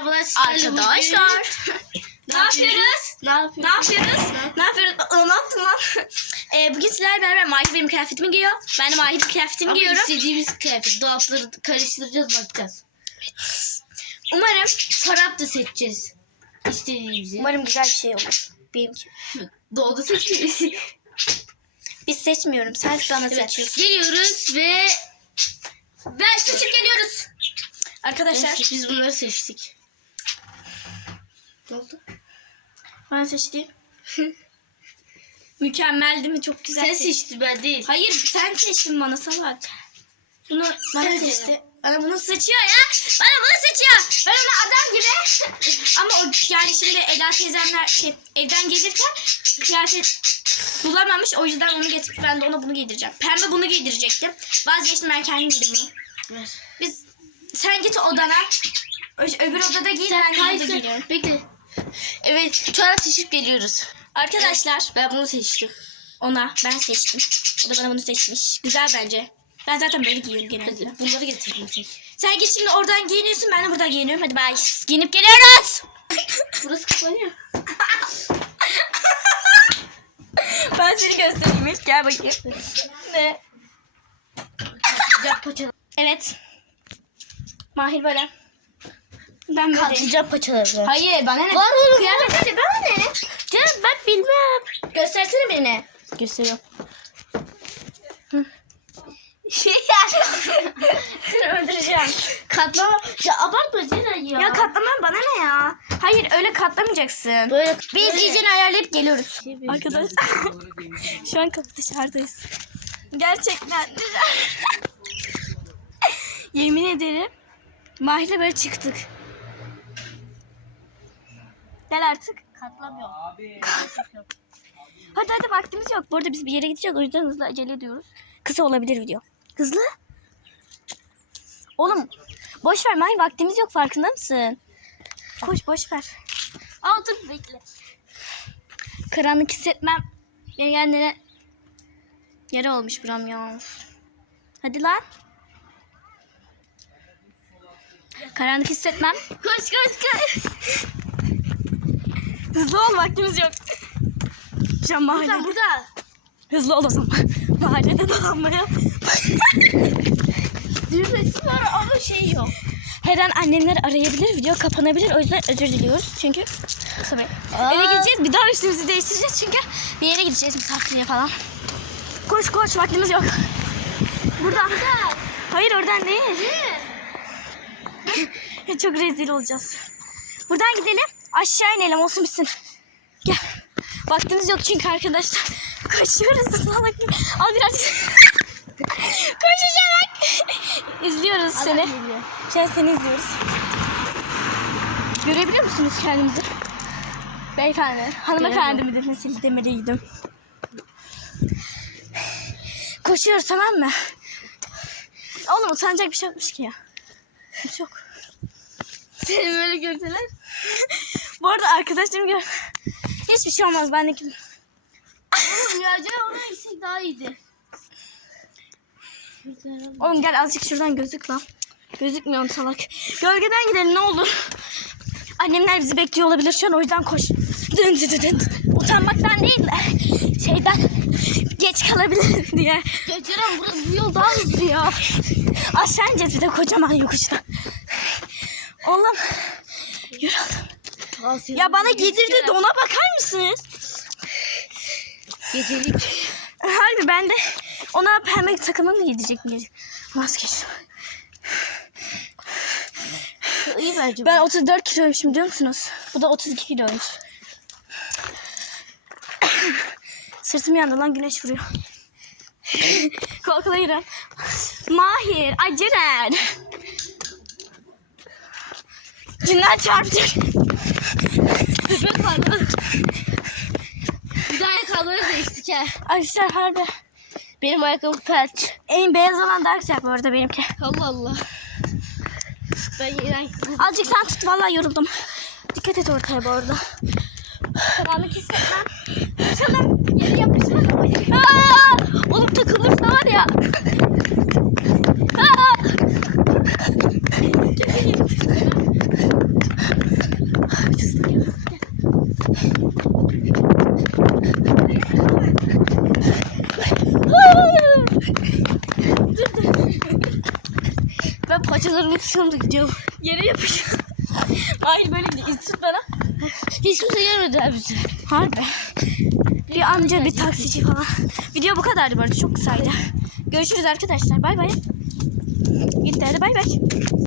Merhabalar sizlerle Arkadaşlar. Ne yapıyoruz? Ne yapıyoruz? Ne yapıyoruz? Ne yapıyoruz? Aa, ne yaptın lan? Ee, bugün sizlerle beraber Mahir benim kıyafetimi giyiyor. Ben de Mahir'in kıyafetini Ama giyiyorum. istediğimiz kıyafet. Dolapları karıştıracağız bakacağız. Umarım Çorap da seçeceğiz. İstediğimizi. umarım güzel bir şey olur. Benimki. Doldu seçeceğiz. Biz seçmiyorum. Sen bana Evet. seçiyorsun. Geliyoruz ve ben seçip geliyoruz. Arkadaşlar biz bunları seçtik. Ne oldu? ben seçtim. Mükemmel değil mi? Çok güzel. Sen seçtin. seçtin ben değil. Hayır sen seçtin bana salak. Bunu bana seçti. evet. Bana bunu seçiyor ya. Bana bunu seçiyor. Ben ona adam gibi. Ama o yani şimdi Ela teyzemler şey, evden gelirken kıyafet bulamamış. O yüzden onu getirmiş. Ben de ona bunu giydireceğim. Pembe bunu giydirecektim. Vazgeçtim ben kendim giydim bunu. Ver. Biz sen git odana. Ö- öbür odada giyin ben de burada Hayır, giyiniyorum. Bekle. Evet, çorap seçip geliyoruz. Arkadaşlar Ben bunu seçtim. ona ben seçtim. O da bana bunu seçmiş. Güzel bence. Ben zaten böyle giyiyorum genelde. Bunları getirdim. Sen git şimdi oradan giyiniyorsun ben de buradan giyiniyorum. Hadi bay. Giyinip geliyoruz. Burası kapanıyor. ben seni göstereyim ilk gel bakayım. ne? Evet. Mahir böyle. Ben böyle. Katlayacak paçalar. Hayır bana ne? Var oğlum. Kıyafet hadi bana ne? Canım ben bilmem. Göstersene birine. Gösteriyorum. Seni öldüreceğim. Katlama. Ya abartma Ceren ya. Ya katlamam bana ne ya? Hayır öyle katlamayacaksın. Böyle. Biz böyle- iyice ayarlayıp geliyoruz. Şey Arkadaşlar şu an kapı dışarıdayız. Gerçekten Yemin ederim Mahir'le böyle çıktık. Gel artık. Katlamıyorum. Hadi hadi vaktimiz yok. Bu arada biz bir yere gideceğiz o yüzden hızlı acele ediyoruz. Kısa olabilir video. Hızlı. Oğlum boş ver Mahir vaktimiz yok farkında mısın? Koş boş ver. Aa dur bekle. Karanlık hissetmem. Beni kendine yara olmuş buram ya. Hadi lan. Karanlık hissetmem. Koş koş koş. Hızlı ol vaktimiz yok. Şu an mahalle. Burada burada. Hızlı ol o zaman. Mahallede dolanmaya. Düğmesi var ama şey yok. Her an annemler arayabilir, video kapanabilir. O yüzden özür diliyoruz. Çünkü Aa. eve gideceğiz. Bir daha üstümüzü değiştireceğiz çünkü bir yere gideceğiz misafirliğe falan. Koş koş vaktimiz yok. Buradan. Hayır oradan değil. Çok rezil olacağız. Buradan gidelim. Aşağı inelim olsun bitsin. Gel. Vaktimiz yok çünkü arkadaşlar. Koşuyoruz. Salak. Al birazcık. Koşacağım bak. İzliyoruz seni. Şu an seni izliyoruz. Görebiliyor musunuz kendimizi? Beyefendi. Hanımefendi mi demesi demeliydim. Koşuyoruz tamam mı? Oğlum utanacak bir şey yokmuş ki ya. Bir şey yok. Seni böyle gördüler. Bu arada arkadaşlarım gör. Hiçbir şey olmaz bendeki. Ya Ceren ona gitsek daha iyiydi. Oğlum gel azıcık şuradan gözük lan. Gözükmüyorum salak. Gölgeden gidelim ne olur. Annemler bizi bekliyor olabilir şu an o yüzden koş. Dın dın dın. Utanmaktan değil de şeyden geç kalabilir diye. Ceren burası bu yol daha hızlı ya. Aşağı ineceğiz bir de kocaman yokuşta. Oğlum yürü oğlum. Ya bana giydirdi dona bakar mısınız? Gecelik. Harbi ben de ona pembe takımı mı giydirecek mi? Vazgeçtim. İyi bence. Ben 34 kiloymuşum biliyor musunuz? Bu da 32 kiloymuş. Sırtım yandı lan güneş vuruyor. Korkula yürü. Mahir. Ay Ceren. Cinler çarpacak. Köpek var lan. Bir daha ayakkabıları değiştik ha. Arkadaşlar harbi. Benim ayakkabım felç. En beyaz olan daha güzel bu arada benimki. Allah Allah. Ben ayakkabı. Azıcık sen tut vallahi yoruldum. Dikkat et ortaya bu arada. Karanlık hissetmem. Açalım. Yere yapışma. Aa! Oğlum takılırsa var ya. Aa! dur dur. Ben paçalarımı da gidiyorum. Yere yapışıyor. Hayır böyle değil. Tut bana. Hiç kimse görmedi abi bizi. Harbi. Bir amca bir taksici falan. Video bu kadardı bu arada çok kısaydı. Görüşürüz arkadaşlar. Bay bay. Gitti hadi bay bay.